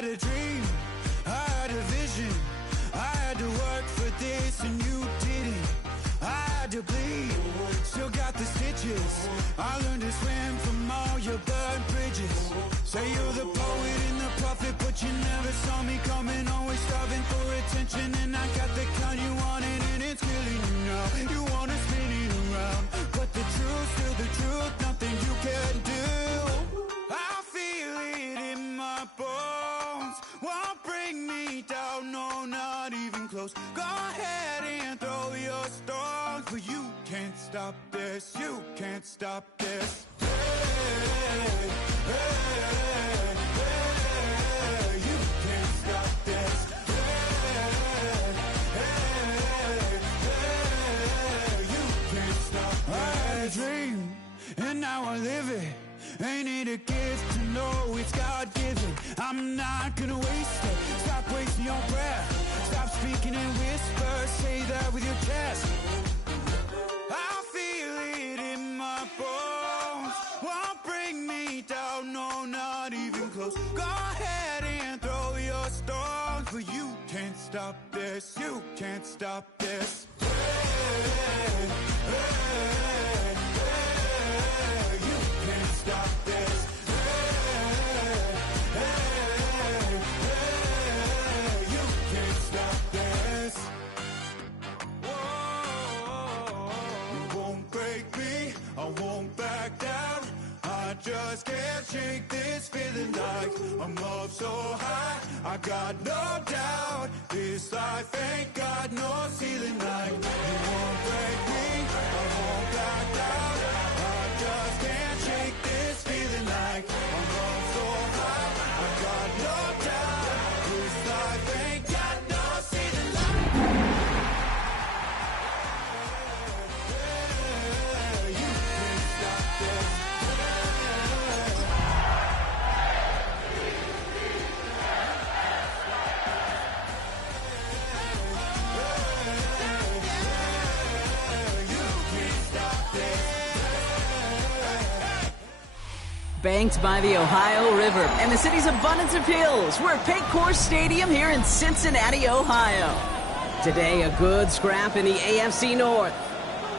had a dream, I had a vision, I had to work for this and you didn't. I had to bleed, still got the stitches. I learned to swim from all your burnt bridges. Say you're the poet and the prophet, but you never saw me coming. Always starving for attention, and I got the kind you wanted, and it's killing you now. You wanna spin it around, but the truth's still the truth. Nothing you can do. I feel it in my bones. Won't bring me down, no, not even close. Go ahead and throw your stones, but you can't stop this. You can't stop this. Hey, hey, hey, you can't stop this. Hey, hey, hey, you can't stop this. I had a dream, and now I live it. Ain't it a gift to know it's God-given? I'm not gonna waste it. Stop wasting your breath. Stop speaking in whispers. Say that with your chest. I feel it in my bones. Won't bring me down, no, not even close. Go ahead and throw your stones, but you can't stop this. You can't stop this. Hey, hey, hey, you can't stop this. Hey, hey, hey, you can't stop this. Whoa, you won't break me, I won't back down. I just can't shake this feeling like I'm up so high. I got no doubt this life ain't got no ceiling. Like you won't break me, I won't back down. I just can't shake this feeling like I'm up so high. I got no doubt this life ain't got no ceiling. Like you can't stop this. Banked by the Ohio River and the city's abundance of hills, we're at Paycor Stadium here in Cincinnati, Ohio. Today, a good scrap in the AFC North.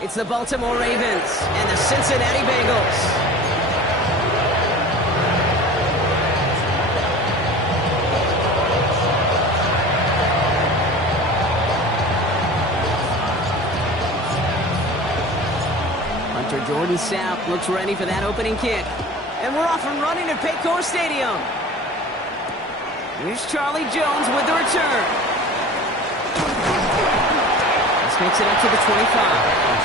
It's the Baltimore Ravens and the Cincinnati Bengals. Hunter Jordan Sapp looks ready for that opening kick. And we're off and running at Paycor Stadium. Here's Charlie Jones with the return. This makes it up to the 25.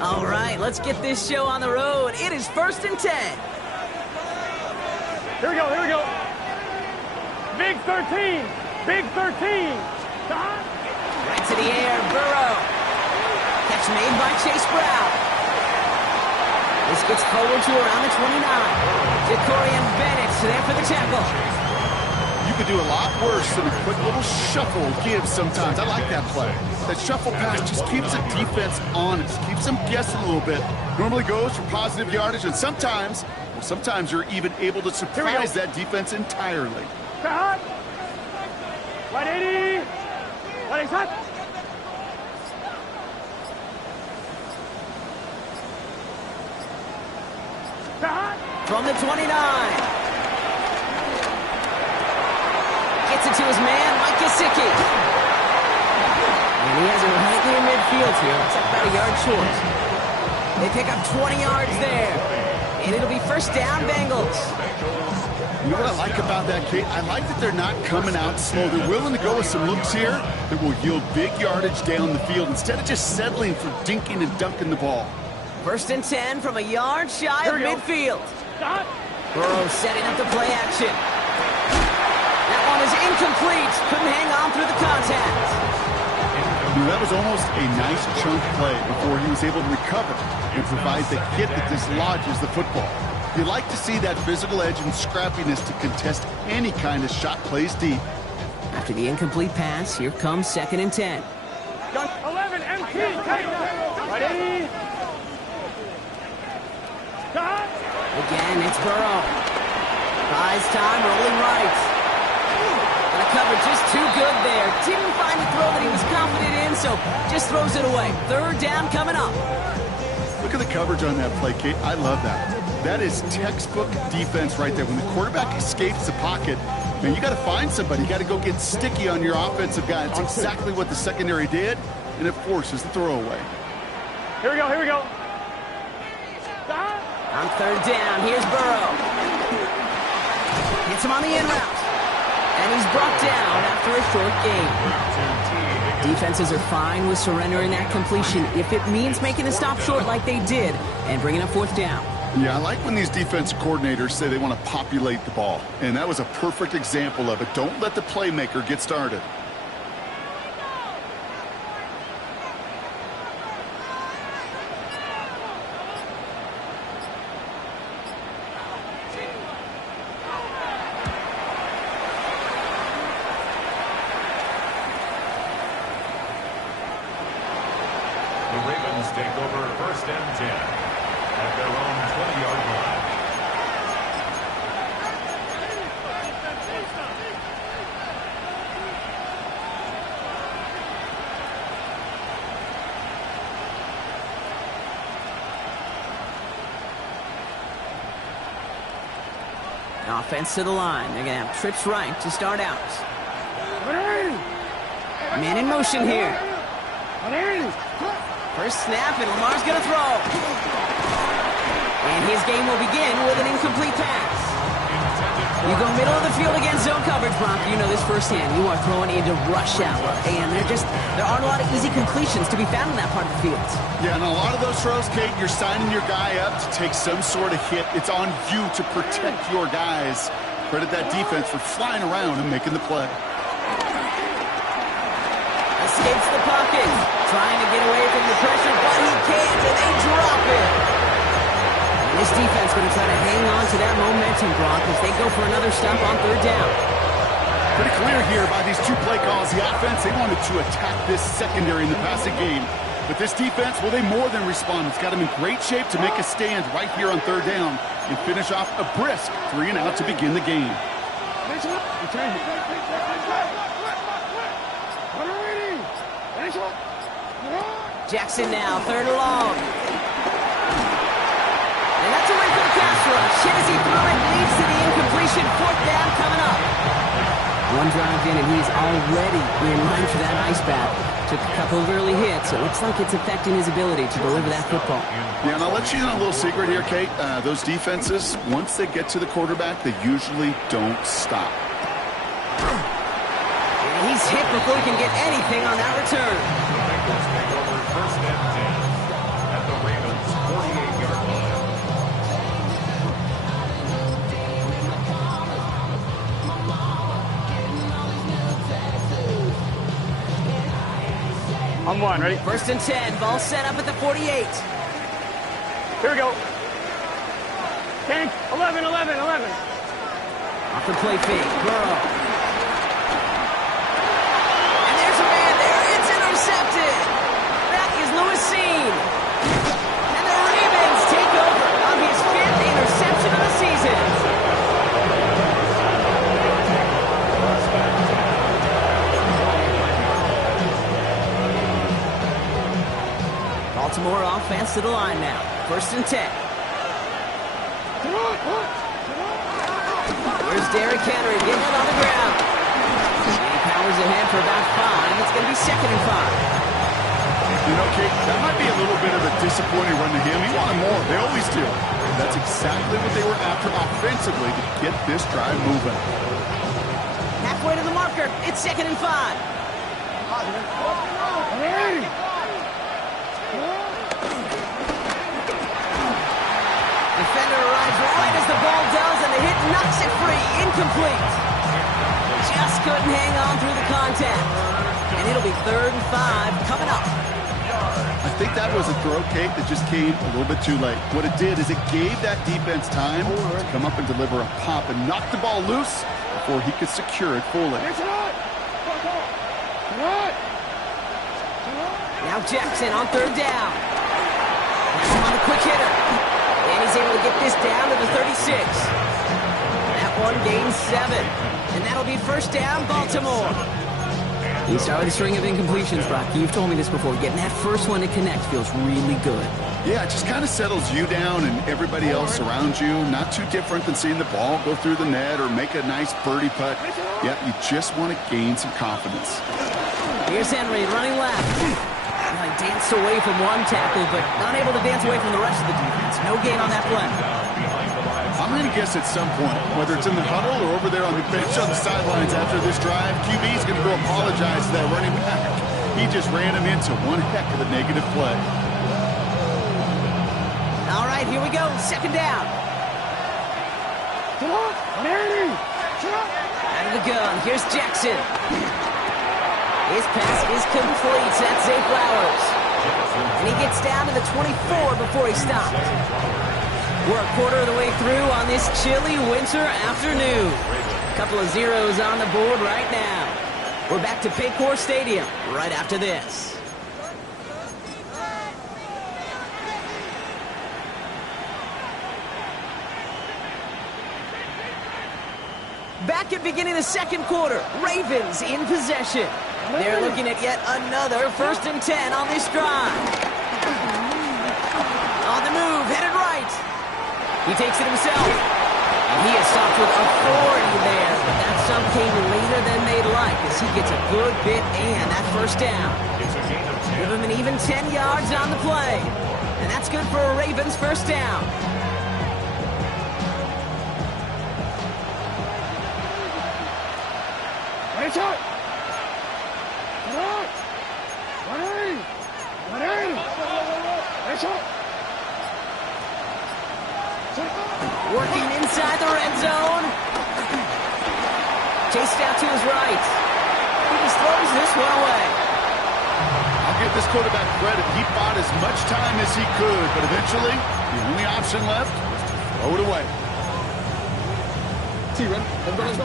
All right, let's get this show on the road. It is 1st and 10. Here we go, here we go. Big 13, big 13. Right to the air, Burrow. Catch made by Chase Brown. This gets forward to around the 29. Jacorian Bennett there for the tackle. You could do a lot worse than a quick little shuffle give sometimes. I like that play. That shuffle pass just keeps the defense honest, keeps them guessing a little bit. Normally goes for positive yardage, and sometimes you're even able to surprise that defense entirely. Cut. 180. 180. Cut. From the 29. Gets it to his man, Mike Gesicki. And he has it right near midfield here. It's about a yard short. They pick up 20 yards there. And it'll be first down, Bengals. You know what I like about that, Kate? I like that they're not coming out slow. They're willing to go with some looks here that will yield big yardage down the field instead of just settling for dinking and dunking the ball. 1st and 10 from a yard shy of midfield. Burrow setting up the play action. That one is incomplete. Couldn't hang on through the contact. That was almost a nice chunk play before he was able to recover and provide the hit that dislodges the football. You like to see that physical edge and scrappiness to contest any kind of shot plays deep. After the incomplete pass, here comes 2nd and 10. 11, MT, ready? Stop! Again, it's Burrow. Buys time, rolling right. And the cover just too good there. Didn't find the throw that he was confident in, so just throws it away. 3rd down coming up. Look at the coverage on that play, Kate. I love that. That is textbook defense right there. When the quarterback escapes the pocket, man, you got to find somebody. You got to go get sticky on your offensive guy. That's exactly what the secondary did, and it forces the throwaway. Here we go, here we go. Stop! On 3rd down, here's Burrow. Hits him on the in route. And he's brought down after a short gain. Defenses are fine with surrendering that completion if it means making the stop short like they did and bringing up 4th down. Yeah, I like when these defense coordinators say they want to populate the ball. And that was a perfect example of it. Don't let the playmaker get started. The Ravens take over 1st and 10 at their own 20-yard line. Offense to the line. They're going to have trips right to start out. Man in motion here. First snap, and Lamar's going to throw. And his game will begin with an incomplete pass. You go middle of the field against zone coverage, Bronco. You know this firsthand. You are throwing into rush hour. And there aren't a lot of easy completions to be found in that part of the field. Yeah, and a lot of those throws, Kate, you're signing your guy up to take some sort of hit. It's on you to protect your guys. Credit that defense for flying around and making the play. Escapes the pocket. Trying to get away from the pressure, but he can't, and they drop it. And this defense going to try to hang on to that momentum, Brock, as they go for another stop on 3rd down. Pretty clear here by these 2 play calls. The offense, they wanted to attack this secondary in the passing game. But this defense, well, they more than respond. It's got them in great shape to make a stand right here on 3rd down and finish off a brisk 3 and out to begin the game. Jackson now, 3rd and long. And that's a win for the pass rush. Shazy threw it, leads to the incompletion. 4th down coming up. One drive in, and he's already in line for that ice bath. Took a couple of early hits. It looks like it's affecting his ability to deliver that football. Yeah, and I'll let you in a little secret here, Kate. Those defenses, once they get to the quarterback, they usually don't stop. And he's hit before he can get anything on that return. Bengals take over 1st and 10 at the Ravens' 48-yard line. On 1, ready? 1st and 10, ball set up at the 48. Here we go. 10, 11, 11, 11. Off the play fake, Burrow. And there's a man there. It's intercepted. That is Lewis Cine. And the Ravens take over on his 5th interception of the season. Baltimore offense to the line now. 1st and 10. Here's Derrick Henry getting it on the ground. And he powers ahead for about 5. It's going to be 2nd and 5. You know, Kate, that might be a little bit of a disappointing run to him. He wanted more. They always do. That's exactly what they were after offensively to get this drive moving. Halfway to the marker. It's 2nd and 5. Defender arrives right as the ball does, and the hit knocks it free. Incomplete. Just couldn't hang on through the contact. And it'll be 3rd and 5 coming up. I think that was a throw, Kate, that just came a little bit too late. What it did is it gave that defense time to come up and deliver a pop and knock the ball loose before he could secure it fully. Now Jackson on 3rd down. Now on the quick hitter. And he's able to get this down to the 36. That one gains 7. And that'll be 1st down, Baltimore. You start with a string of incompletions, Brock. You've told me this before. Getting that first one to connect feels really good. Yeah, it just kind of settles you down and everybody else around you. Not too different than seeing the ball go through the net or make a nice birdie putt. Yeah, you just want to gain some confidence. Here's Henry running left. Well, he danced away from one tackle, but unable to dance away from the rest of the defense. No gain on that play. I'm going to guess at some point, whether it's in the huddle or over there on the bench on the sidelines after this drive, QB is going to go apologize to that running back. He just ran him into one heck of a negative play. All right, here we go. 2nd down. Out of the gun. Here's Jackson. His pass is complete. That's Zay Flowers. And he gets down to the 24 before he stops. We're a quarter of the way through on this chilly winter afternoon. A couple of zeros on the board right now. We're back to Paycor Stadium right after this. Back at beginning of the 2nd quarter, Ravens in possession. They're looking at yet another 1st and 10 on this drive. On the move, headed right. He takes it himself. And he is stopped with authority there, but that some came later than they'd like as he gets a good bit and that 1st down. Give him an even 10 yards on the play. And that's good for a Ravens 1st down. Working inside the red zone. Chased out to his right. He just throws this one away. I'll give this quarterback credit. He bought as much time as he could, but eventually, the only option left was to throw it away.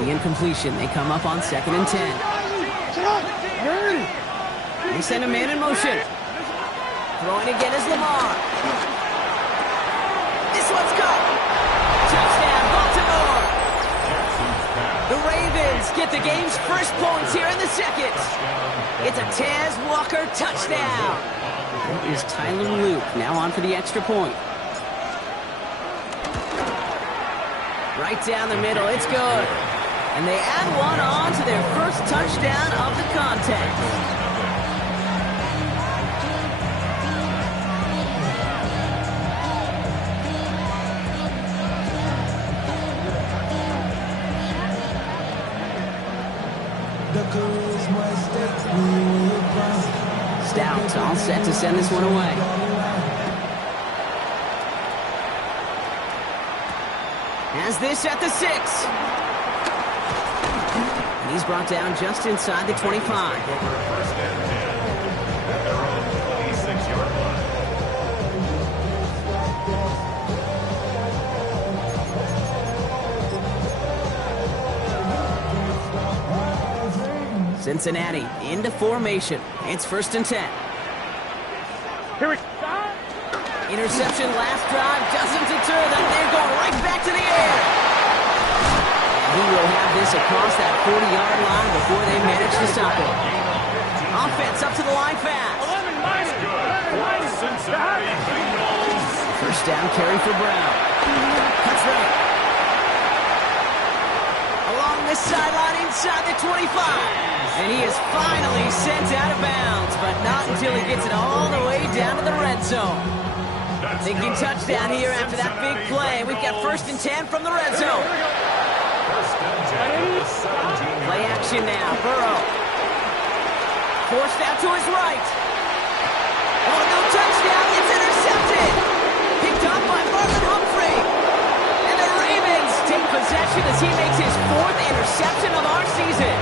The incompletion. They come up on 2nd and 10. They send a man in motion. Throwing again is Lamar. This one's caught. Touchdown, Baltimore. The Ravens get the game's first points here in the 2nd. It's a Taz Walker touchdown. That is Tyler Luke now on for the extra point. Right down the middle, it's good. And they add one on to their first touchdown of the contest. Stout all set to send this one away. Has this at the 6. And he's brought down just inside the 25. 1st and 10 at their own 26-yard line. Cincinnati into formation. It's 1st and 10. Here we go. Interception last drive doesn't deter them. They're going right back to the air. He will have this across that 40-yard line before they manage to stop it. Offense up to the line fast. Cincinnati Bengals. 1st down carry for Brown. Cuts right. Along the sideline inside the 25. And he is finally sent out of bounds, but not until he gets it all the way down to the red zone. Thinking touchdown here after that big play. We've got 1st and 10 from the red zone. 1st and 10 at the 17. Play action now. Burrow. Forced out to his right. Oh, no touchdown. It's intercepted. Picked up by Marlon Humphrey. And the Ravens take possession as he makes his 4th interception of our season.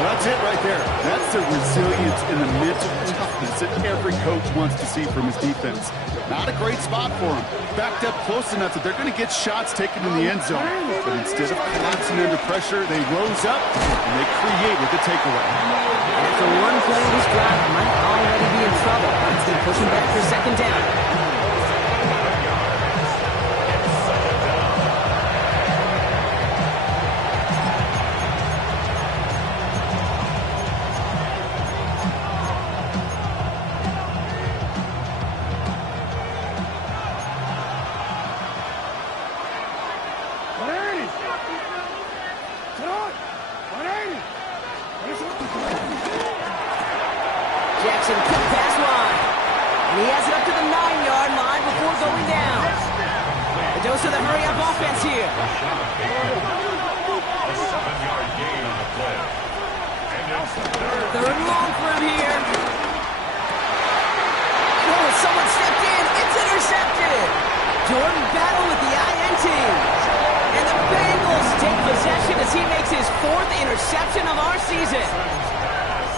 Well, that's it right there. That's That's the resilience and the mental toughness that every coach wants to see from his defense. Not a great spot for him. Backed up close enough that they're going to get shots taken in the end zone. But instead of collapsing under pressure, they rose up and they created the takeaway. And after one play, this drive might already be in trouble. It's going to push him back for second down. Jackson quick pass wide. And he has it up to the 9-yard line before going down. The dose of the hurry-up offense here. A 7-yard gain on the play. And it's Third and long for him here. Oh, someone stepped in. It's intercepted. Jordan Battle with the INT. And the Bengals take possession as he makes his 4th interception of our season.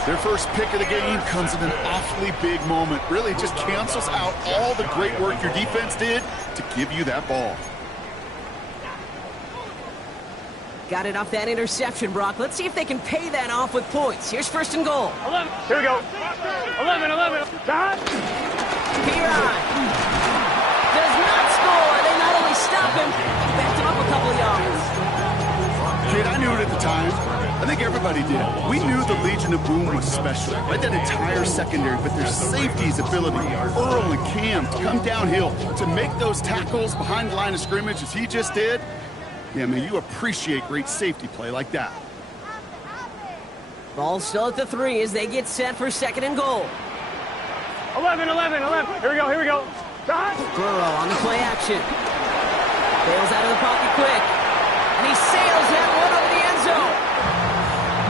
Their first pick of the game comes in an awfully big moment. Really just cancels out all the great work your defense did to give you that ball. Got it off that interception, Brock. Let's see if they can pay that off with points. Here's first and goal. 11. Here we go. 11. Shot. Piron does not score. They not only stop him, backed him up a couple of yards. Kid, I knew it at the time. I think everybody did. We knew the Legion of Boom was special. Right, that entire secondary, but their safety's ability, Earl and Cam, to come downhill, to make those tackles behind the line of scrimmage as he just did. Yeah, man, you appreciate great safety play like that. Ball still at the 3 as they get set for second and goal. 11. Here we go. Shot. Burrow on the play action. Bails out of the pocket quick. And he sails that one over the end zone.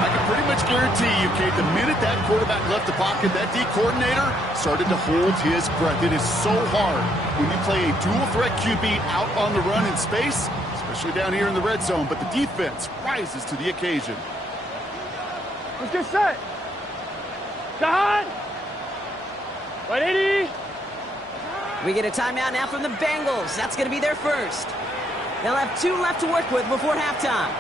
I can pretty much guarantee you, Kate, the minute that quarterback left the pocket, that D coordinator started to hold his breath. It is so hard when you play a dual threat QB out on the run in space, especially down here in the red zone, but the defense rises to the occasion. Let's get set. Shot. 180. We get a timeout now from the Bengals. That's going to be their first. They'll have 2 left to work with before halftime.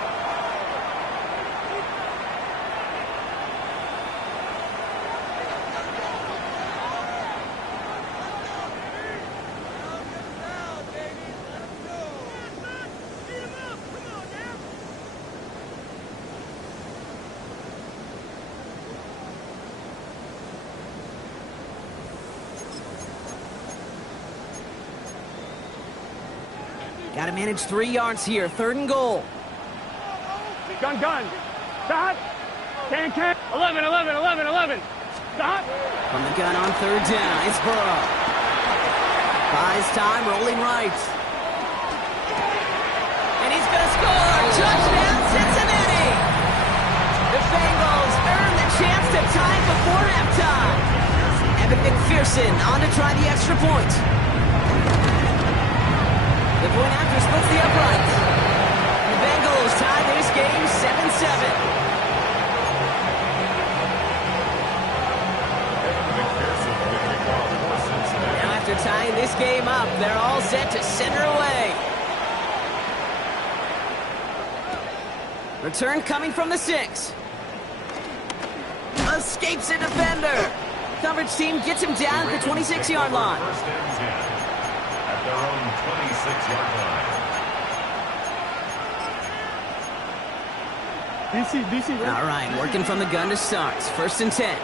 Got to manage 3 yards here. Third and goal. Gun. Shot. Can. 11. Shot. From the gun on third down, it's Burrow. Buys time, rolling right. And he's going to score. Touchdown, Cincinnati. The Bengals earn the chance to tie it before halftime. Evan McPherson on to try the extra point. The point after splits the uprights. The Bengals tie this game 7-7. Now after tying this game up, they're all set to center away. Return coming from the 6. Escapes a defender. Coverage team gets him down at the 26-yard line. First and 10 at their own 26-yard line. DC. All right, working from the gun to start. First and 10.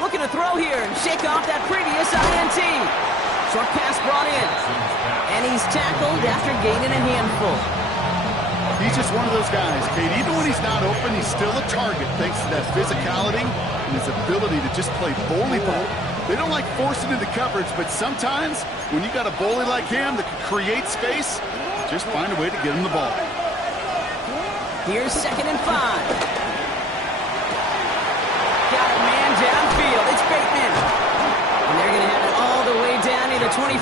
Looking to throw here and shake off that previous INT. Short pass brought in. And he's tackled after gaining a handful. He's just one of those guys, Kate. Even when he's not open, he's still a target thanks to that physicality and his ability to just play bully ball. They don't like forcing into coverage, but sometimes when you got a bully like him that can create space, just find a way to get him the ball. Here's second and 5. Got a man downfield. It's Bateman. And they're going to have it all the way down to the 25.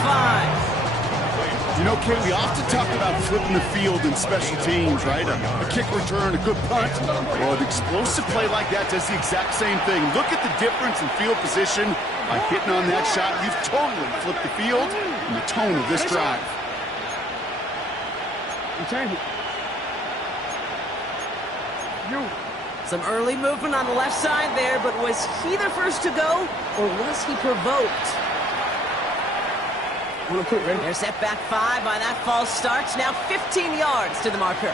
You know, Kay, we often talk about flipping the field in special teams, right? A kick return, a good punt. Well, an explosive play like that does the exact same thing. Look at the difference in field position. By hitting on that shot, you've totally flipped the field and the tone of this drive. Some early movement on the left side there, but was he the first to go, or was he provoked? They're set back 5 by that false start. Now 15 yards to the marker.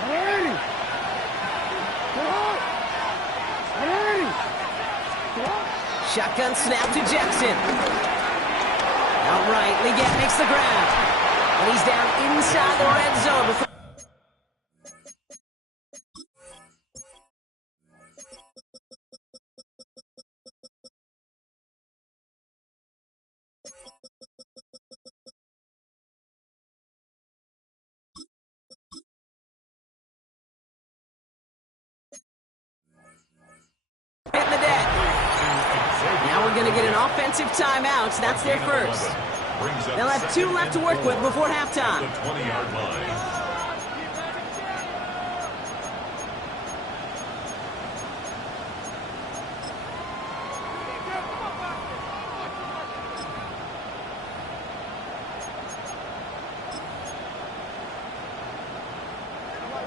Shotgun snap to Jackson. Outright, Leggett makes the grab. And he's down inside the red zone before. Hitting the deck. Now we're going to get an offensive timeout. That's their first. They'll have 2 left to work with before halftime. The 20-yard line.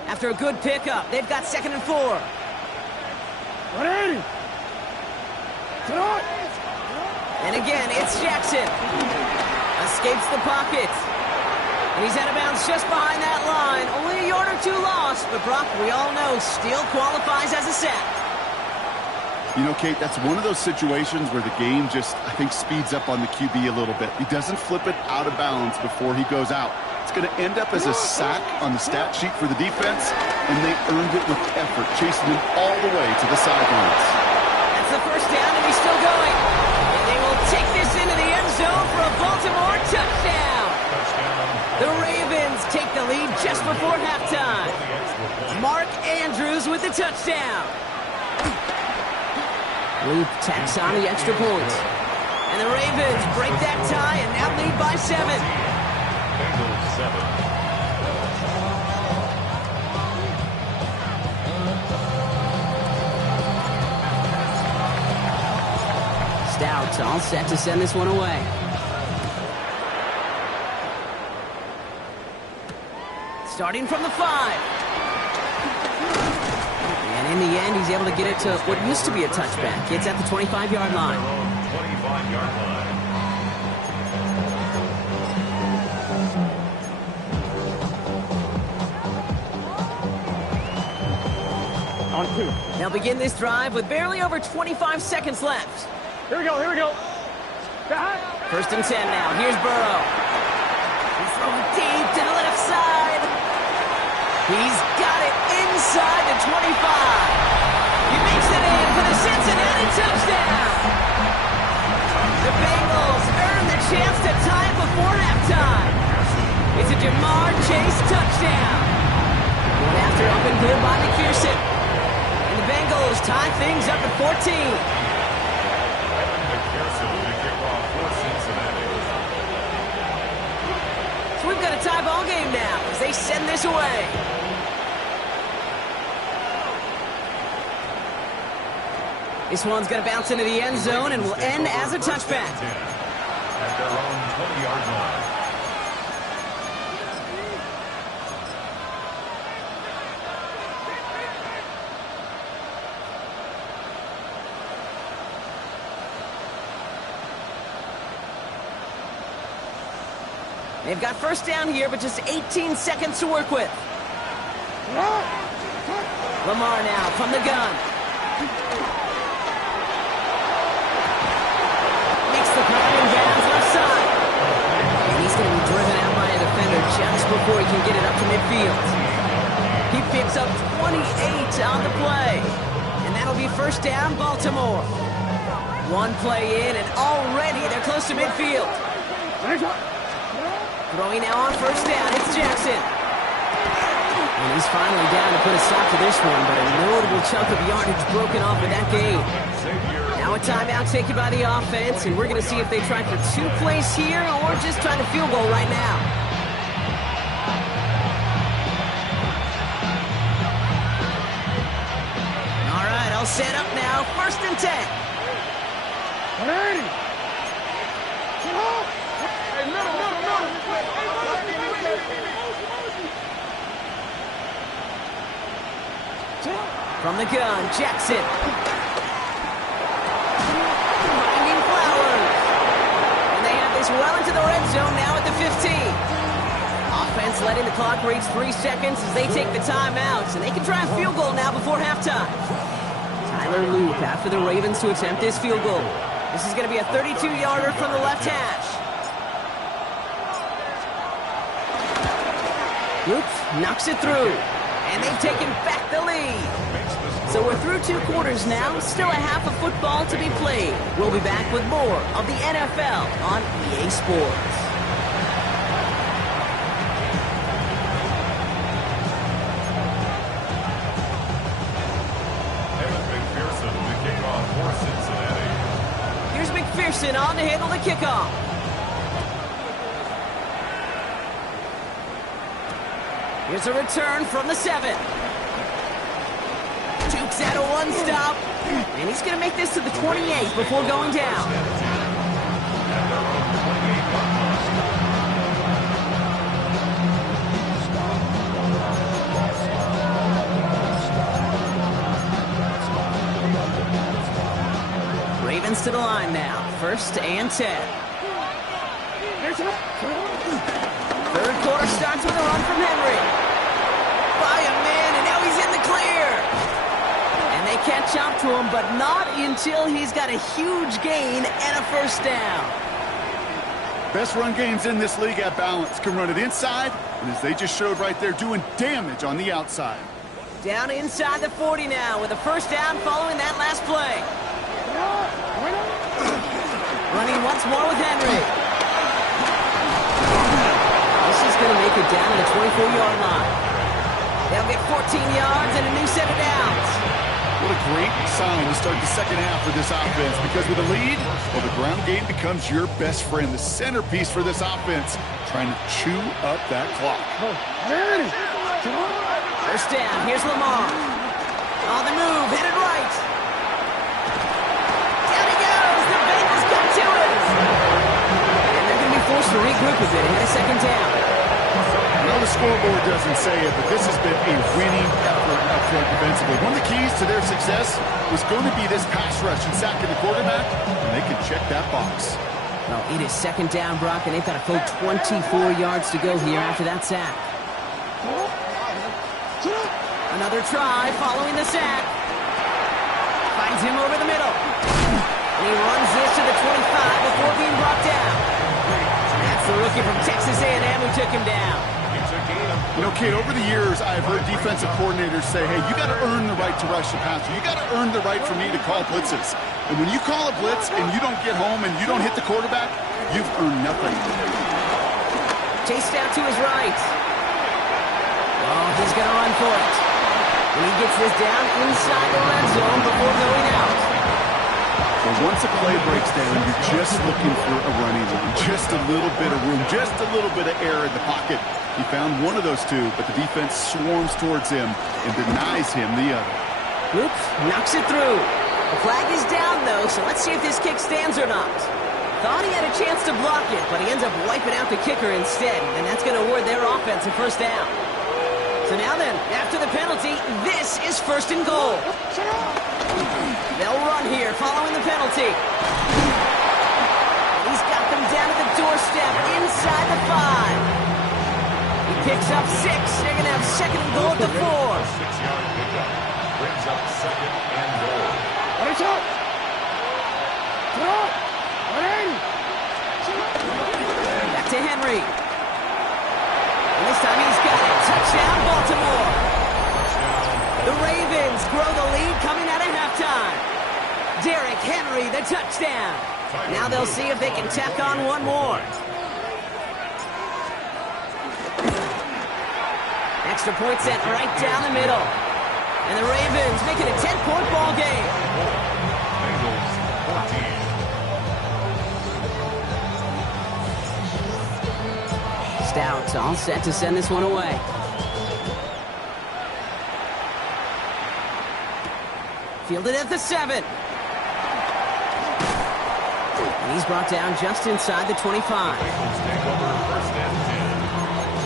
After a good pickup, they've got 2nd and 4. And again, it's Jackson. Escapes the pocket. And he's out of bounds just behind that line. Only a yard or 2 lost, but Brock, we all know, still qualifies as a sack. You know, Kate, that's one of those situations where the game just, I think, speeds up on the QB a little bit. He doesn't flip it out of bounds before he goes out. It's going to end up as a sack on the stat sheet for the defense, and they earned it with effort, chasing him all the way to the sidelines. That's the first down, and he's still going. And they will take this into the end zone for a Baltimore touchdown. The Ravens take the lead just before halftime. Mark Andrews with the touchdown. Luke tacks on the extra point. And the Ravens break that tie and now lead by 7. Bengals 7. Stout all set to send this one away. Starting from the 5. And in the end, he's able to get it to what used to be a touchback. It's at the 25-yard line. 25-yard line. On 2. They'll begin this drive with barely over 25 seconds left. Here we go, here we go. First and 10 now. Here's Burrow. He's throwing deep to the left side. He's got it inside the 25. He makes it in for the Cincinnati touchdown. The Bengals earn the chance to tie it before halftime. It's a Jamar Chase touchdown. One after up and good by McPherson. And the Bengals tie things up at 14. So we've got a tie ball game now as they send this away. This one's going to bounce into the end zone and will end as a touchback. At their own 20-yard line. They've got first down here, but just 18 seconds to work with. Lamar now from the gun. Makes the grab and bounds left side. And he's going to be driven out by a defender just before he can get it up to midfield. He picks up 28 on the play. And that'll be first down, Baltimore. One play in, and already they're close to midfield. Throwing now on first down, it's Jackson. And he's finally down to put a stop to this one, but a notable chunk of yardage broken off in that game. Now a timeout taken by the offense, and we're going to see if they try for 2 plays here or just try to field goal right now. set up now, 1st and 10. 180. Hey, middle. From the gun, Jackson. Finding Flowers. And they have this well into the red zone now at the 15. Offense letting the clock reach 3 seconds as they take the timeouts. And they can try a field goal now before halftime. Tyler Loop after the Ravens to attempt this field goal. This is going to be a 32-yarder from the left hash. Loop knocks it through. And they've taken back the lead. So we're through 2 quarters now. Still a half of football to be played. We'll be back with more of the NFL on EA Sports. McPherson to kick off for Cincinnati. Here's McPherson on to handle the kickoff. Here's a return from the 7. Dukes out a 1-stop. And he's going to make this to the 28 before going down. Ravens to the line now. 1st and 10. Third quarter starts with a run from Henry. By a man, and now he's in the clear. And they catch up to him, but not until he's got a huge gain and a 1st down. Best run games in this league at balance. Can run it inside, and as they just showed right there, doing damage on the outside. Down inside the 40 now with a 1st down following that last play. Running once more with Henry. This is going to make it down to the 24-yard line. They'll get 14 yards and a new set of downs. What a great sign to start the second half for this offense, because with a lead, well, the ground game becomes your best friend, the centerpiece for this offense, trying to chew up that clock. 1st down, here's Lamar. On the move, headed right. Down he goes, the Bengals come to it. And they're going to be forced to regroup a bit ahead of 2nd down. I know the scoreboard doesn't say it, but this has been a winning effort up front defensively. One of the keys to their success was going to be this pass rush and sacking the quarterback, and they can check that box. Well, it is 2nd down, Brock, and they've got a full 24 yards to go here after that sack. Another try following the sack. Finds him over the middle. And he runs this to the 25 before being brought down. That's the rookie from Texas A&M who took him down. You know, Kate, over the years, I've heard defensive coordinators say, hey, you got to earn the right to rush the passer. You got to earn the right for me to call blitzes. And when you call a blitz and you don't get home and you don't hit the quarterback, you've earned nothing. Chased out to his right. Oh, he's going to run for it. And he gets this down inside the red zone before going out. Well, once a play breaks down, you're just looking for a running lane. Just a little bit of room, just a little bit of air in the pocket. He found one of those 2, but the defense swarms towards him and denies him the other. Loop knocks it through. The flag is down, though, so let's see if this kick stands or not. Thought he had a chance to block it, but he ends up wiping out the kicker instead, and that's going to award their offense a 1st down. So now then, after the penalty, this is 1st and goal. They'll run here following the penalty. He's got them down at the doorstep inside the 5. He picks up 6. They're going to have 2nd and goal at the 4. 6-yard pickup brings up 2nd and goal. Back to Henry. And this time he's got it. Touchdown, Baltimore. The Ravens grow the lead coming out of halftime. Derrick Henry, the touchdown. Now they'll see if they can tack on one more. Extra point sent right down the middle. And the Ravens make it a 10-point ball game. Bengals 14. Stout all set to send this one away. Fielded at the 7. And he's brought down just inside the 25. Bengals take over first and 10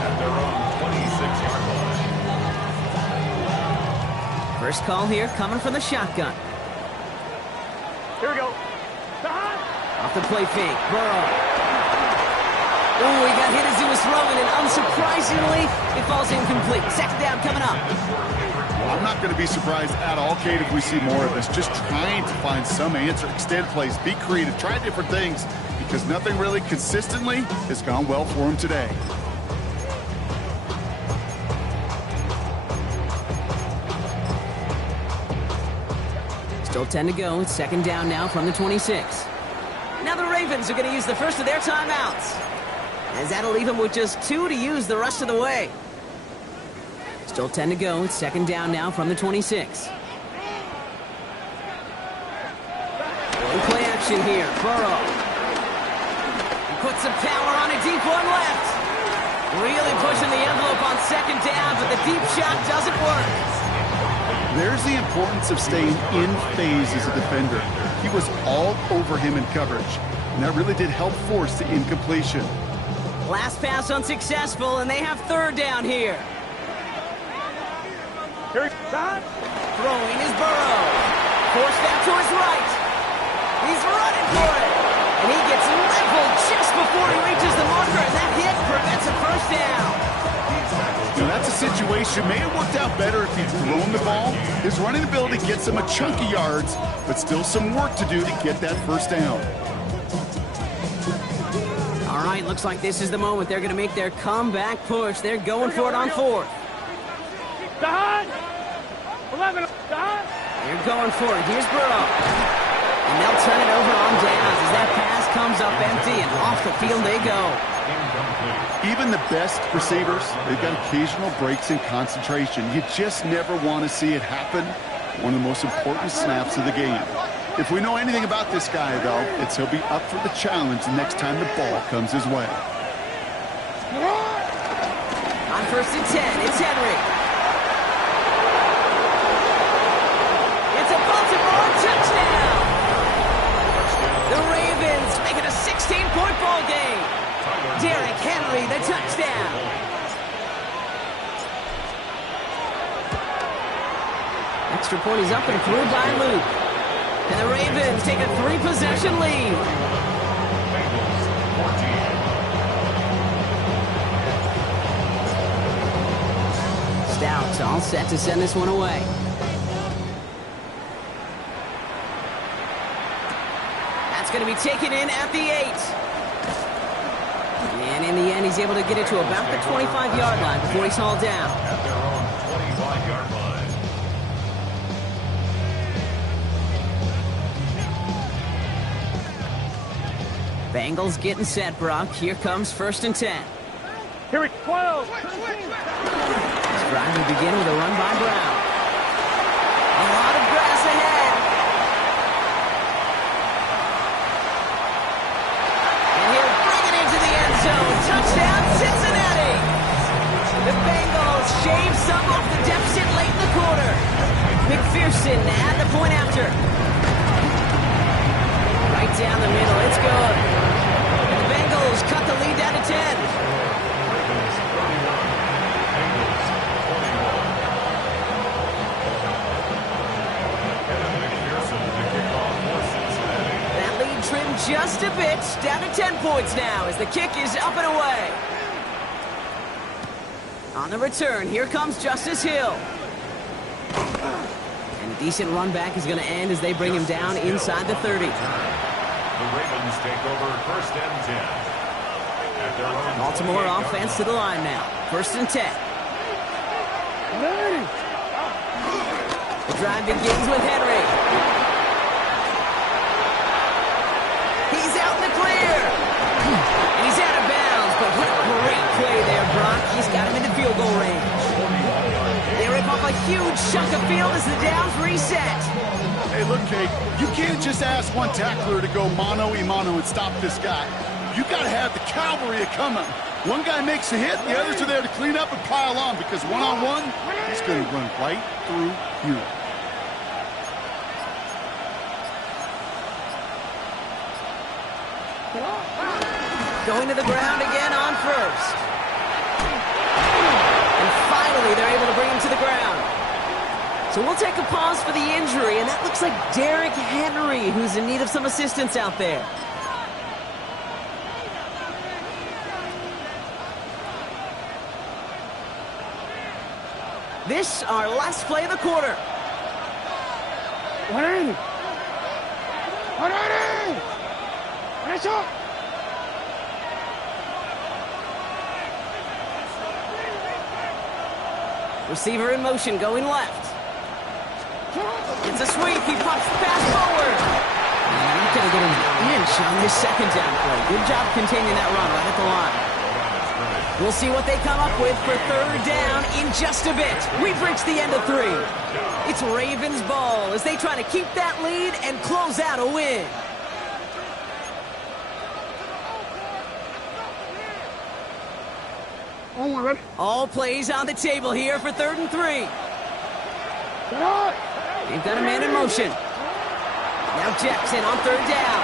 at their own 26-yard line. First call here coming from the shotgun. Here we go. Off the play fake, Burrow. Ooh, he got hit as he was throwing, and unsurprisingly, it falls incomplete. Second down coming up. Well, I'm not going to be surprised at all, Kate, if we see more of this. Just trying to find some answer, extend plays, be creative, try different things, because nothing really consistently has gone well for him today. Still 10 to go. It's second down now from the 26. Now the Ravens are going to use the first of their timeouts, as that'll leave them with just 2 to use the rest of the way. Still 10 to go. It's second down now from the 26. Play action here. Burrow. He puts some power on a deep one left. Really pushing the envelope on second down, but the deep shot doesn't work. There's the importance of staying in phase as a defender. He was all over him in coverage, and that really did help force the incompletion. Last pass unsuccessful, and they have third down here. Throwing is Burrow. Forced out to his right. He's running for it. And he gets leveled just before he reaches the marker, and that hit prevents a first down. Now, that's a situation. May have worked out better if he'd thrown the ball. His running ability gets him a chunk of yards, but still some work to do to get that first down. All right, looks like this is the moment. They're going to make their comeback push. They're going for it on fourth. 11. They're going for it. Here's Burrow. And they'll turn it over on downs as that pass comes up empty, and off the field they go. Even the best receivers, they've got occasional breaks in concentration. You just never want to see it happen. One of the most important snaps of the game. If we know anything about this guy, though, it's he'll be up for the challenge the next time the ball comes his way. On first and 10, it's Henry. It's a Baltimore touchdown. The Ravens make it a 16-point ball game. Derrick Henry, the touchdown. Extra point is up and through by Luke. And the Ravens take a 3-possession lead. Stout all set to send this one away. That's going to be taken in at the 8. And in the end, he's able to get it to about the 25-yard line before he's hauled down. At their own 25-yard line. Bengals getting set, Brock. Here comes first and 10. Here we 12. This drive will begin with a run by Brown. A lot of grass ahead. And he'll bring it into the end zone. Touchdown, Cincinnati. The Bengals shave some off the deficit late in the quarter. McPherson at the point after. Right down the middle. It's good. And the Bengals cut the lead down to 10. Ravens 31. Bengals 21. Kevin McPherson to kick off for Cincinnati. That lead trimmed just a bit. Down to 10 points now as the kick is up and away. On the return, here comes Justice Hill. And a decent run back is going to end as they bring him down inside the 30. The Ravens take over first and 10. At their own Baltimore 28-yard offense to line. the line now. First and 10. The drive begins with Henry. He's out in the clear. And he's out of bounds, but what a great play there, Brock. He's got him into field goal range. They rip off a huge chunk of field as the downs reset. Hey, look, Kate, you can't just ask one tackler to go mano-a-mano and stop this guy. You got to have the cavalry coming. One guy makes a hit, the others are there to clean up and pile on, because one-on-one, he's going to run right through you. Going to the ground again on first. And finally, they're able to bring him to the ground. So we'll take a pause for the injury, and that looks like Derrick Henry, who's in need of some assistance out there. This, our last play of the quarter. 180! 180! Finish up! Receiver in motion, going left. It's a sweep. He pops the pass forward. And he's going to get an inch on this second down play. Good job containing that run right at the line. We'll see what they come up with for third down in just a bit. We've reached the end of 3. It's Ravens ball as they try to keep that lead and close out a win. All plays on the table here for 3rd and 3. They've got a man in motion. Now Jackson on 3rd down.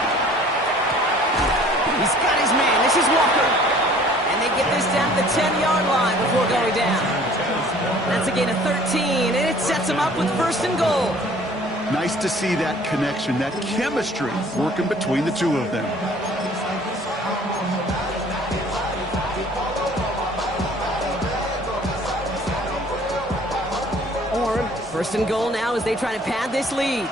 He's got his man. This is Walker. And they get this down to the 10-yard line before going down. That's a gain of 13, and it sets them up with 1st and goal. Nice to see that connection, that chemistry working between the two of them. First and goal now as they try to pad this lead.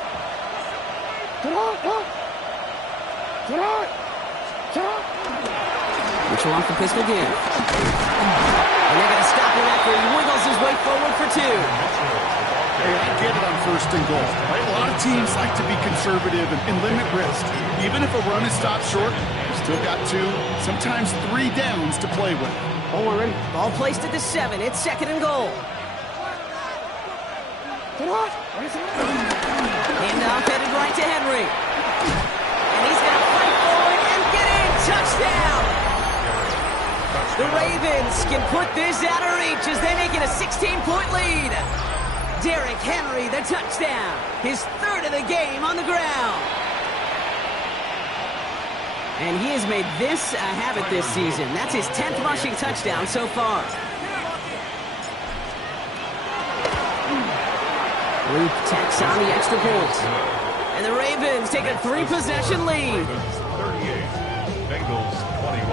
Mitchell off the pistol again. And they're going to stop him after he wiggles his way forward for 2. Hey, I get it on 1st and goal. Right? A lot of teams like to be conservative and limit risk. Even if a run is stopped short, you've still got 2, sometimes 3 downs to play with. Ball placed at the 7. It's 2nd and goal. Handoff headed right to Henry. And he's going to fight forward and get in. Touchdown! The Ravens can put this out of reach as they make it a 16-point lead. Derrick Henry, the touchdown. His 3rd of the game on the ground. And he has made this a habit this season. That's his 10th rushing touchdown so far. Luke tacks on the extra point. And the Ravens take a 3-possession lead. 38, Bengals 21.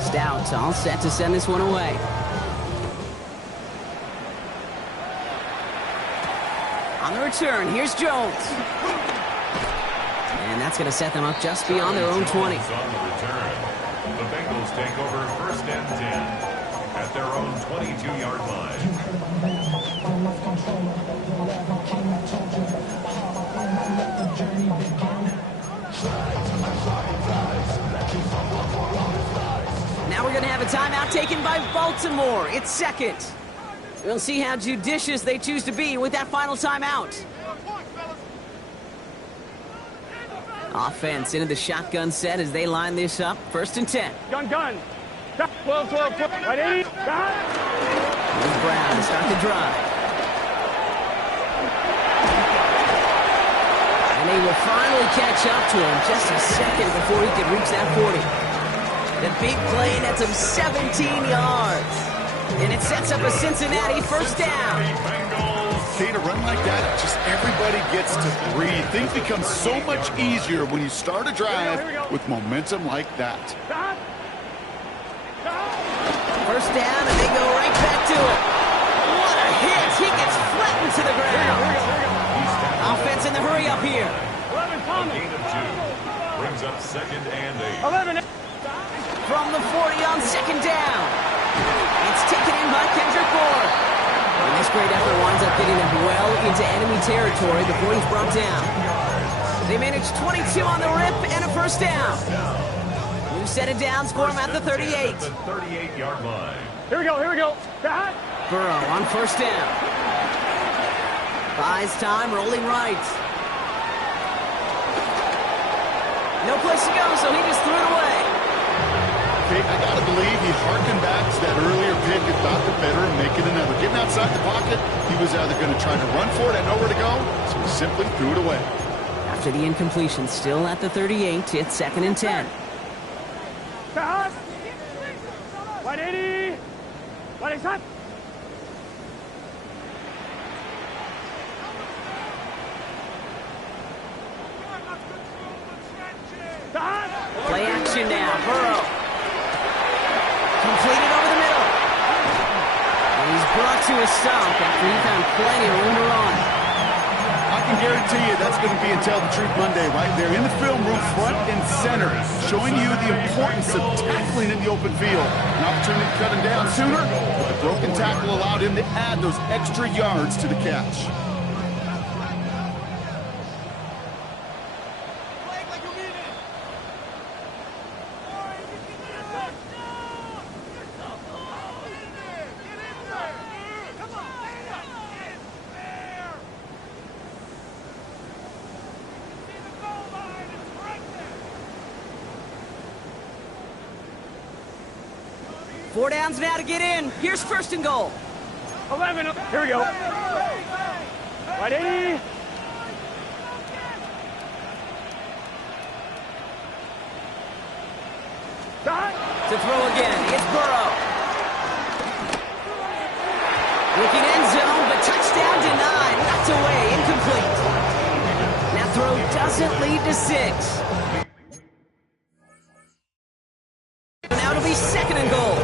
Stout all set to send this one away. On the return, here's Jones. And that's going to set them up just beyond their own 20. On the return, the Bengals take over 1st and 10 at their own 22-yard line. Now we're going to have a timeout taken by Baltimore. It's 2nd. We'll see how judicious they choose to be with that final timeout. Offense into the shotgun set as they line this up. 1st and 10. Gun. 12, 180. Here's Brown to start the drive. And they will finally catch up to him just a second before he can reach that 40. The big play nets him 17 yards. And it sets up a Cincinnati 1st down. Okay, to run like that, just everybody gets to breathe. Things become so much easier when you start a drive with momentum like that. 1st down, and they go right back to it. What a hit! He gets flattened to the ground. Offense in the hurry up here. 11, Thomas. Gain of 2 brings up 2nd and 8. 11. From the 40 on 2nd down. It's taken in by Kendrick Bourne. And this great effort winds up getting them well into enemy territory before he's brought down. They manage 22 on the rip and a 1st down. New set of downs for him at the 38. The 38-yard line. Here we go. Burrow on 1st down. Buys time, rolling right. No place to go, so he just threw it away. Okay, I gotta believe he harkened back to that earlier pick at got the better and make it another. Getting outside the pocket, he was either going to try to run for it and nowhere to go, so he simply threw it away. After the incompletion, still at the 38, it's 2nd and 10. Tahan. 180. 180. Play action now. Burrow. Completed over the middle. And he's brought to a stop after he found plenty of room to run. I can guarantee you that's going to be in Tell the Truth Monday right there in the film room, front and center, showing you the importance of tackling in the open field. An opportunity to cut him down sooner, but the broken tackle allowed him to add those extra yards to the catch. Four downs now to get in. Here's 1st and goal. 11. Here we go. 180. To throw again, it's Burrow. Looking end zone, but touchdown denied. Knocked away, incomplete. That throw doesn't lead to 6. Now it'll be 2nd and goal.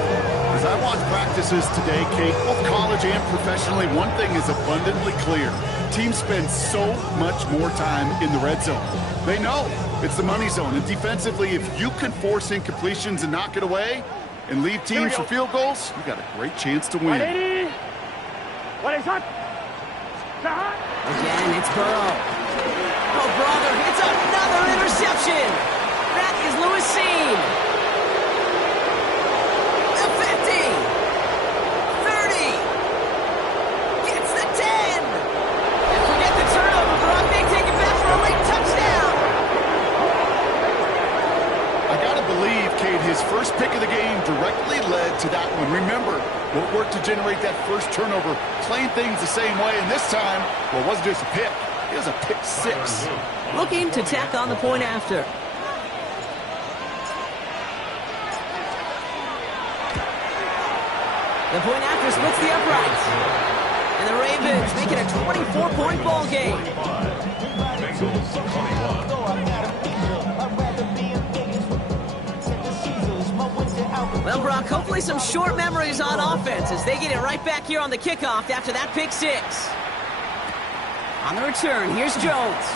As I watch practices today, Kate, both college and professionally, one thing is abundantly clear. Teams spend so much more time in the red zone. They know it's the money zone. And defensively, if you can force incompletions and knock it away and leave teams for field goals, you got a great chance to win. 180. 180. Again, it's Burrow. Oh, brother, it's another interception. That is Lewis Cine. The 50. 30. Gets the 10. And forget the turnover, Brock. They take it back for a late touchdown. I got to believe, Kate, his first pick of the game directly led to that one. Remember, what worked to generate that first turnover, playing things the same way, and this time, well, it wasn't just a pick. It was a pick 6. Looking to tack on the point after. The point after splits the uprights. And the Ravens make it a 24-point ball game. Bengals 21. Well, Brock, hopefully some short memories on offense as they get it right back here on the kickoff after that pick 6. On the return, here's Jones.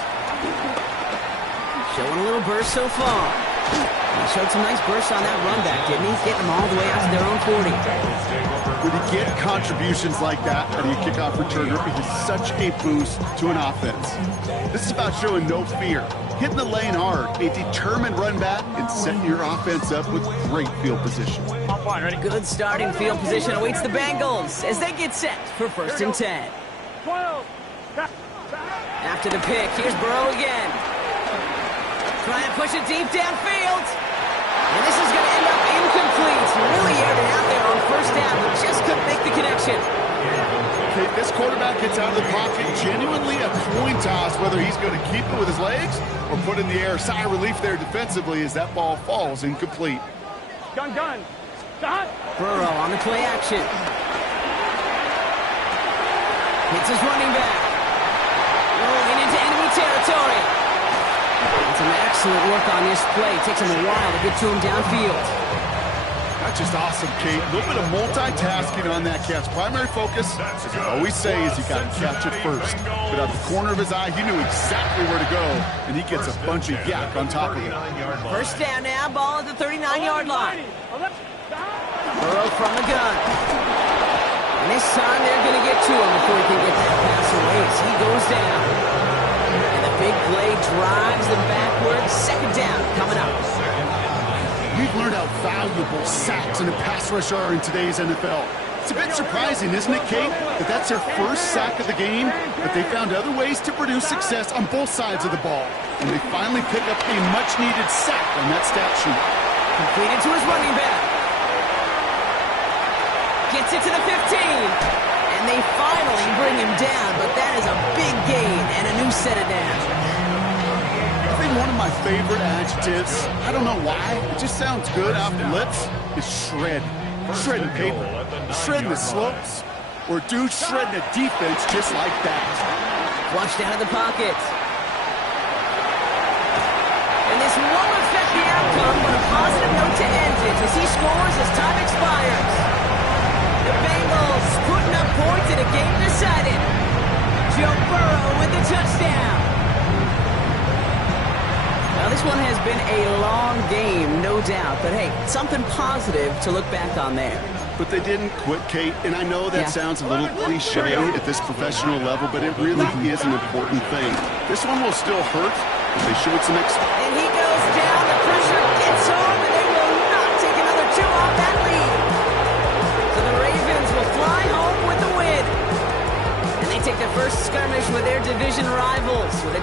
Showing a little burst so far. He showed some nice bursts on that run back, didn't he? Getting them all the way out to their own 40. When you get contributions like that out of your kickoff returner, it is such a boost to an offense. This is about showing no fear, hitting the lane hard, a determined run back, and setting your offense up with great field position. Good starting field position awaits the Bengals as they get set for 1st and 10. 12. After the pick, here's Burrow again. Trying to push it deep downfield. And this is going to end up incomplete. Really aired it out there on 1st down, but just couldn't make the connection. Okay, this quarterback gets out of the pocket, genuinely a coin toss, whether he's going to keep it with his legs or put in the air. Sigh of relief there defensively as that ball falls incomplete. Gun. Burrow on the play action. Hits his running back. Rolling into enemy territory. And some excellent work on this play. Takes him a while to get to him downfield. That's just awesome, Kate. A little bit of multitasking on that catch. Primary focus, as I always say, is you got to catch it first. But out the corner of his eye, he knew exactly where to go, and he gets a bunch of yak on top of it. 1st down now, ball at the 39-yard line. Burrow from the gun. And this time they're going to get to him before he can get that pass away as he goes down. And the big play drives them backwards. 2nd down coming up. We've learned how valuable sacks and a pass rush are in today's NFL. It's a bit surprising, isn't it, Kate, that that's their first sack of the game, but they found other ways to produce success on both sides of the ball. And they finally pick up a much-needed sack on that stat sheet. Completed to his running back. Gets it to the 15. And they finally bring him down, but that is a big gain and a new set of downs. I think one of my favorite adjectives, I don't know why, it just sounds good off the lips, is shred. Shredding paper, shredding the slopes, or dude shredding the defense just like that. Flushed out of the pocket. And this won't affect the outcome, but a positive note to end it as he scores as time expires. The Bengals putting up points in a game decided. Joe Burrow with the touchdown. Now, this one has been a long game, no doubt. But, hey, something positive to look back on there. But they didn't quit, Kate, and I know that sounds a little cliche at this professional level, but it really is an important thing. This one will still hurt, but they showed some And he goes down, the pressure gets home, and they will not take another 2 off that lead. So the Ravens will fly home with the win. And they take the first skirmish with their division rivals with a